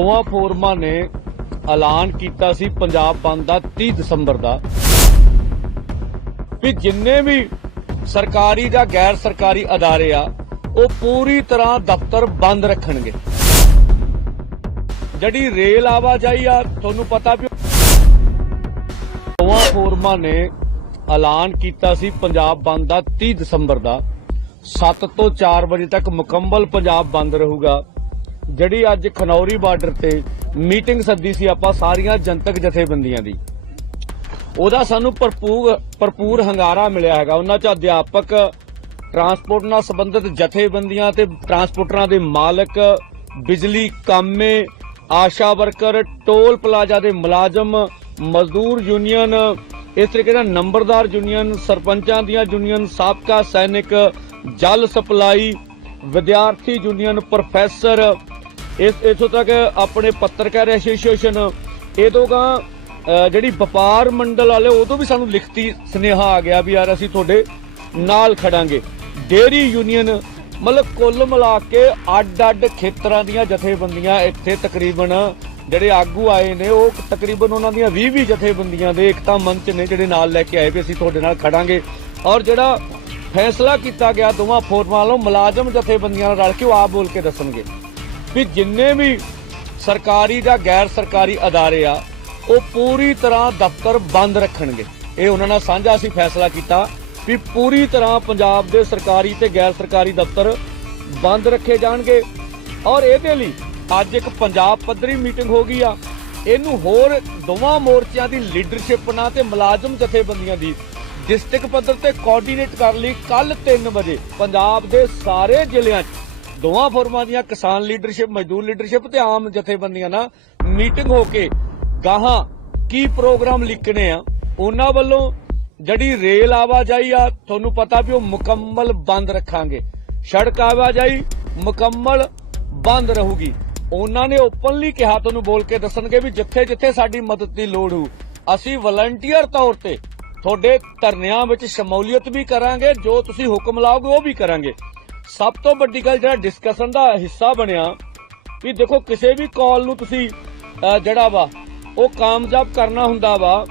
ਦੋਵਾਂ ਫੋਰਮਾਂ ਨੇ ਐਲਾਨ ਕੀਤਾ ਸੀ ਪੰਜਾਬ ਬੰਦ ਦਾ 30 ਦਸੰਬਰ ਦਾ। ਵੀ ਜਿੰਨੇ ਵੀ ਸਰਕਾਰੀ ਜਾਂ ਗੈਰ ਸਰਕਾਰੀ ਅਦਾਰੇ ਆ, ਉਹ ਪੂਰੀ ਤਰ੍ਹਾਂ ਦਫ਼ਤਰ ਬੰਦ ਰੱਖਣਗੇ। ਜਿਹੜੀ ਰੇਲ ਆਵਾਜਾਈ ਆ, ਤੁਹਾਨੂੰ ਪਤਾ ਵੀ ਦੋਵਾਂ ਫੋਰਮਾਂ ਨੇ ਐਲਾਨ ਕੀਤਾ ਸੀ ਪੰਜਾਬ ਬੰਦ ਦਾ 30 ਦਸੰਬਰ ਦਾ। 7 ਤੋਂ 4 ਵਜੇ ਤੱਕ ਮੁਕੰਮਲ ਪੰਜਾਬ ਬੰਦ ਰਹੂਗਾ। ਜਿਹੜੀ ਅੱਜ ਖਨੌਰੀ ਬਾਰਡਰ ਤੇ ਮੀਟਿੰਗ ਸੱਦੀ ਸੀ ਆਪਾਂ ਸਾਰੀਆਂ ਜਨਤਕ ਜਥੇਬੰਦੀਆਂ ਦੀ। ਉਹਦਾ ਸਾਨੂੰ ਭਰਪੂਰ ਭਰਪੂਰ ਹੰਗਾਰਾ ਮਿਲਿਆ ਹੈਗਾ। ਉਹਨਾਂ ਚ ਅਧਿਆਪਕ, ਟਰਾਂਸਪੋਰਟ ਨਾਲ ਸੰਬੰਧਿਤ ਜਥੇਬੰਦੀਆਂ ਤੇ ਟਰਾਂਸਪੋਰਟਰਾਂ ਦੇ ਮਾਲਕ, ਬਿਜਲੀ ਕਾਮੇ, ਆਸ਼ਾ ਵਰਕਰ, ਟੋਲ ਪਲਾਜ਼ਾ ਦੇ ਮੁਲਾਜ਼ਮ, ਮਜ਼ਦੂਰ ਯੂਨੀਅਨ, ਇਸ ਤਰੀਕੇ ਨਾਲ ਨੰਬਰਦਾਰ ਯੂਨੀਅਨ, ਸਰਪੰਚਾਂ ਦੀਆਂ ਯੂਨੀਅਨ, ਸਾਬਕਾ ਸੈਨਿਕ, ਜਲ ਸਪਲਾਈ, ਵਿਦਿਆਰਥੀ ਯੂਨੀਅਨ, ਪ੍ਰੋਫੈਸਰ ਇਸ ਇਥੋਂ ਤੱਕ ਆਪਣੇ ਪੱਤਰਕਾਰ ਐਸੋਸੀਏਸ਼ਨ, ਇਹ ਤੋਂ ਗਾਂ ਜਿਹੜੀ ਵਪਾਰ ਮੰਡਲ ਵਾਲੇ, ਉਹ ਤੋਂ ਵੀ ਸਾਨੂੰ ਲਿਖਤੀ ਸੁਨੇਹਾ ਆ ਗਿਆ ਵੀ ਯਾਰ ਅਸੀਂ ਤੁਹਾਡੇ ਨਾਲ ਖੜਾਂਗੇ। ਡੇਰੀ ਯੂਨੀਅਨ, ਮਤਲਬ ਕੁੱਲ ਮਿਲਾ ਕੇ ਅੱਡ-ਅੱਡ ਖੇਤਰਾਂ ਦੀਆਂ ਜਥੇਬੰਦੀਆਂ ਇੱਥੇ ਤਕਰੀਬਨ ਜਿਹੜੇ ਆਗੂ ਆਏ ਨੇ, ਉਹ ਤਕਰੀਬਨ ਉਹਨਾਂ ਦੀਆਂ 20-20 ਜਥੇਬੰਦੀਆਂ ਦੇ ਇਕਤਾ ਮੰਚ ਨੇ ਜਿਹੜੇ ਨਾਲ ਲੈ ਕੇ ਆਏ ਵੀ ਅਸੀਂ ਤੁਹਾਡੇ ਨਾਲ ਖੜਾਂਗੇ। ਔਰ ਜਿਹੜਾ ਫੈਸਲਾ ਕੀਤਾ ਗਿਆ, ਦੋਵਾਂ ਫੋਰਮਾਂ ਵੱਲੋਂ ਮੁਲਾਜ਼ਮ ਜਥੇਬੰਦੀਆਂ ਨਾਲ ਰਲ ਕੇ ਉਹ ਆਪ ਬੋਲ ਕੇ ਦੱਸਣਗੇ। ਵੀ ਜਿੰਨੇ ਵੀ ਸਰਕਾਰੀ ਜਾਂ ਗੈਰ ਸਰਕਾਰੀ ਅਦਾਰੇ ਆ, ਉਹ ਪੂਰੀ ਤਰ੍ਹਾਂ ਦਫ਼ਤਰ ਬੰਦ ਰੱਖਣਗੇ। ਇਹ ਉਹਨਾਂ ਨਾਲ ਸਾਂਝਾ ਅਸੀਂ ਫੈਸਲਾ ਕੀਤਾ ਵੀ ਪੂਰੀ ਤਰ੍ਹਾਂ ਪੰਜਾਬ ਦੇ ਸਰਕਾਰੀ ਤੇ ਗੈਰ ਸਰਕਾਰੀ ਦਫ਼ਤਰ ਬੰਦ ਰੱਖੇ ਜਾਣਗੇ। ਔਰ ਇਹਦੇ ਲਈ ਅੱਜ ਇੱਕ ਪੰਜਾਬ ਪੱਧਰੀ ਮੀਟਿੰਗ ਹੋ ਗਈ ਆ। ਇਹਨੂੰ ਹੋਰ ਦੋਵਾਂ ਮੋਰਚਿਆਂ ਦੀ ਲੀਡਰਸ਼ਿਪ ਨਾਲ ਤੇ ਮੁਲਾਜ਼ਮ ਜਥੇਬੰਦੀਆਂ ਦੀ ਡਿਸਟ੍ਰਿਕਟ ਪੱਧਰ ਤੇ ਕੋਆਰਡੀਨੇਟ ਕਰਨ ਲਈ ਕੱਲ 3 ਵਜੇ ਪੰਜਾਬ ਦੇ ਸਾਰੇ ਜ਼ਿਲ੍ਹਿਆਂ 'ਚ ਦੋਵਾਂ ਫੋਰਮਾਂ ਦੀਆਂ ਕਿਸਾਨ ਲੀਡਰਸ਼ਿਪ, ਮਜ਼ਦੂਰ ਲੀਡਰਸ਼ਿਪ ਤੇ ਆਮ ਜਥੇਬੰਦੀਆਂ ਨਾਲ ਮੀਟਿੰਗ ਹੋ ਕੇ ਗਾਹਾਂ ਕੀ ਪ੍ਰੋਗਰਾਮ ਲਿਖਣੇ ਆ, ਉਹਨਾਂ ਵੱਲੋਂ ਜਿਹੜੀ ਰੇਲ ਆਵਾਜਾਈ ਆ, ਤੁਹਾਨੂੰ ਪਤਾ ਵੀ ਉਹ ਮੁਕੰਮਲ ਬੰਦ ਰੱਖਾਂਗੇ। ਸੜਕ ਆਵਾਜਾਈ ਮੁਕੰਮਲ ਬੰਦ ਰਹੂਗੀ। ਉਹਨਾਂ ਨੇ ਓਪਨਲੀ ਕਿਹਾ, ਤੁਹਾਨੂੰ ਬੋਲ ਕੇ ਦੱਸਣਗੇ ਵੀ ਜਿੱਥੇ ਜਿੱਥੇ ਸਾਡੀ ਮਦਦ ਦੀ ਲੋੜ ਹੋ ਅਸੀਂ ਵਲੰਟੀਅਰ ਤੌਰ ਤੇ ਤੁਹਾਡੇ ਧਰਨਿਆਂ ਵਿੱਚ ਸ਼ਮੂਲੀਅਤ ਵੀ ਕਰਾਂਗੇ, ਜੋ ਤੁਸੀਂ ਹੁਕਮ ਲਾਓਗੇ ਉਹ ਵੀ ਕਰਾਂਗੇ। ਸਭ ਤੋਂ ਵੱਡੀ ਗੱਲ ਜਿਹੜਾ ਡਿਸਕਸ਼ਨ ਦਾ ਹਿੱਸਾ ਬਣਿਆ ਵੀ ਦੇਖੋ ਕਿਸੇ ਵੀ ਕਾਲ ਨੂੰ ਤੁਸੀਂ ਜਿਹੜਾ ਵਾ, ਉਹ ਕਾਮਯਾਬ ਕਰਨਾ ਹੁੰਦਾ ਵਾ,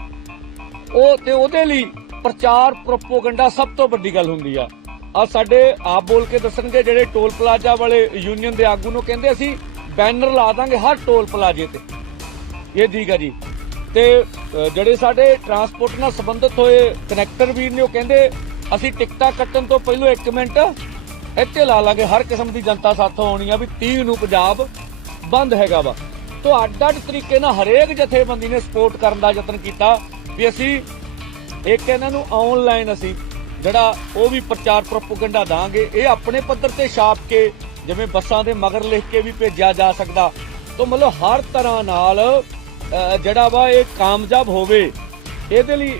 ਉਹ ਤੇ ਉਹਦੇ ਲਈ ਪ੍ਰਚਾਰ ਪ੍ਰੋਪੋਗੰਡਾ ਸਭ ਤੋਂ ਵੱਡੀ ਗੱਲ ਹੁੰਦੀ ਆ। ਆ ਸਾਡੇ ਆਪ ਬੋਲ ਕੇ ਦੱਸਣਗੇ ਜਿਹੜੇ ਟੋਲ ਪਲਾਜ਼ਾ ਵਾਲੇ ਯੂਨੀਅਨ ਦੇ ਆਗੂ ਨੂੰ ਕਹਿੰਦੇ ਅਸੀਂ ਬੈਨਰ ਲਾ ਦਾਂਗੇ ਹਰ ਟੋਲ ਪਲਾਜ਼ੇ ਤੇ। ਇਹ ਠੀਕ ਆ ਜੀ। ਤੇ ਜਿਹੜੇ ਸਾਡੇ ਟਰਾਂਸਪੋਰਟ ਨਾਲ ਸੰਬੰਧਿਤ ਹੋਏ ਕਨੈਕਟਰ ਵੀਰ ਨੇ ਉਹ ਕਹਿੰਦੇ ਅਸੀਂ ਟਿਕਟਾਂ ਕੱਟਣ ਤੋਂ ਪਹਿਲਾਂ 1 ਮਿੰਟ ਇੱਥੇ ਲਾ ਲਾਂਗੇ ਹਰ ਕਿਸਮ ਦੀ ਜਨਤਾ ਸਾਥੋਂ ਆਉਣੀ ਆ ਵੀ 30 ਨੂੰ ਪੰਜਾਬ ਬੰਦ ਹੈਗਾ ਵਾ। ਤੋਂ ਅੱਡ-ਅੱਡ ਤਰੀਕੇ ਨਾਲ ਹਰੇਕ ਜਥੇਬੰਦੀ ਨੇ ਸਪੋਰਟ ਕਰਨ ਦਾ ਯਤਨ ਕੀਤਾ ਵੀ ਅਸੀਂ ਇੱਕ ਇਹਨਾਂ ਨੂੰ ਆਨਲਾਈਨ ਅਸੀਂ ਜਿਹੜਾ ਉਹ ਵੀ ਪ੍ਰਚਾਰ ਪ੍ਰੋਪਗੈਂਡਾ ਦਾਂਗੇ, ਇਹ ਆਪਣੇ ਪੱਧਰ ਤੇ ਛਾਪ ਕੇ ਜਿਵੇਂ ਬੱਸਾਂ ਦੇ ਮਗਰ ਲਿਖ ਕੇ ਵੀ ਭੇਜਿਆ ਜਾ ਸਕਦਾ। ਤੋਂ ਮਤਲਬ ਹਰ ਤਰ੍ਹਾਂ ਨਾਲ ਜਿਹੜਾ ਵਾ ਇਹ ਕਾਮਯਾਬ ਹੋਵੇ, ਇਹਦੇ ਲਈ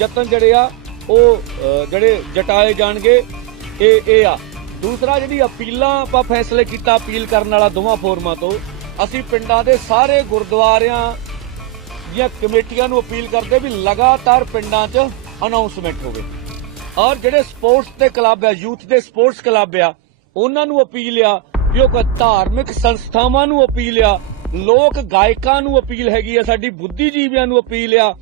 ਯਤਨ ਜਿਹੜੇ ਆ, ਉਹ ਜਿਹੜੇ ਜਟਾਏ ਜਾਣਗੇ, ਇਹ ਇਹ ਆ। ਦੂਸਰਾ ਜਿਹੜੀ ਅਪੀਲਾਂ ਆਪਾਂ ਫੈਸਲੇ ਕੀਤਾ ਅਪੀਲ ਕਰਨ ਵਾਲਾ ਦੋਵਾਂ ਫੋਰਮਾਂ ਤੋਂ, ਅਸੀਂ ਪਿੰਡਾਂ ਦੇ ਸਾਰੇ ਗੁਰਦੁਆਰਿਆਂ ਦੀਆਂ ਕਮੇਟੀਆਂ ਨੂੰ ਅਪੀਲ ਕਰਦੇ ਵੀ ਲਗਾਤਾਰ ਪਿੰਡਾਂ 'ਚ ਅਨਾਉਂਸਮੈਂਟ ਹੋਵੇ। ਔਰ ਜਿਹੜੇ ਸਪੋਰਟਸ ਦੇ ਕਲੱਬ ਆ, ਯੂਥ ਦੇ ਸਪੋਰਟਸ ਕਲੱਬ ਆ, ਉਹਨਾਂ ਨੂੰ ਅਪੀਲ ਆ ਵੀ ਉਹ ਧਾਰਮਿਕ ਸੰਸਥਾਵਾਂ ਨੂੰ ਅਪੀਲ ਆ, ਲੋਕ ਗਾਇਕਾਂ ਨੂੰ ਅਪੀਲ ਹੈਗੀ ਆ, ਸਾਡੀ ਬੁੱਧੀਜੀਵੀਆਂ ਨੂੰ ਅਪੀਲ ਆ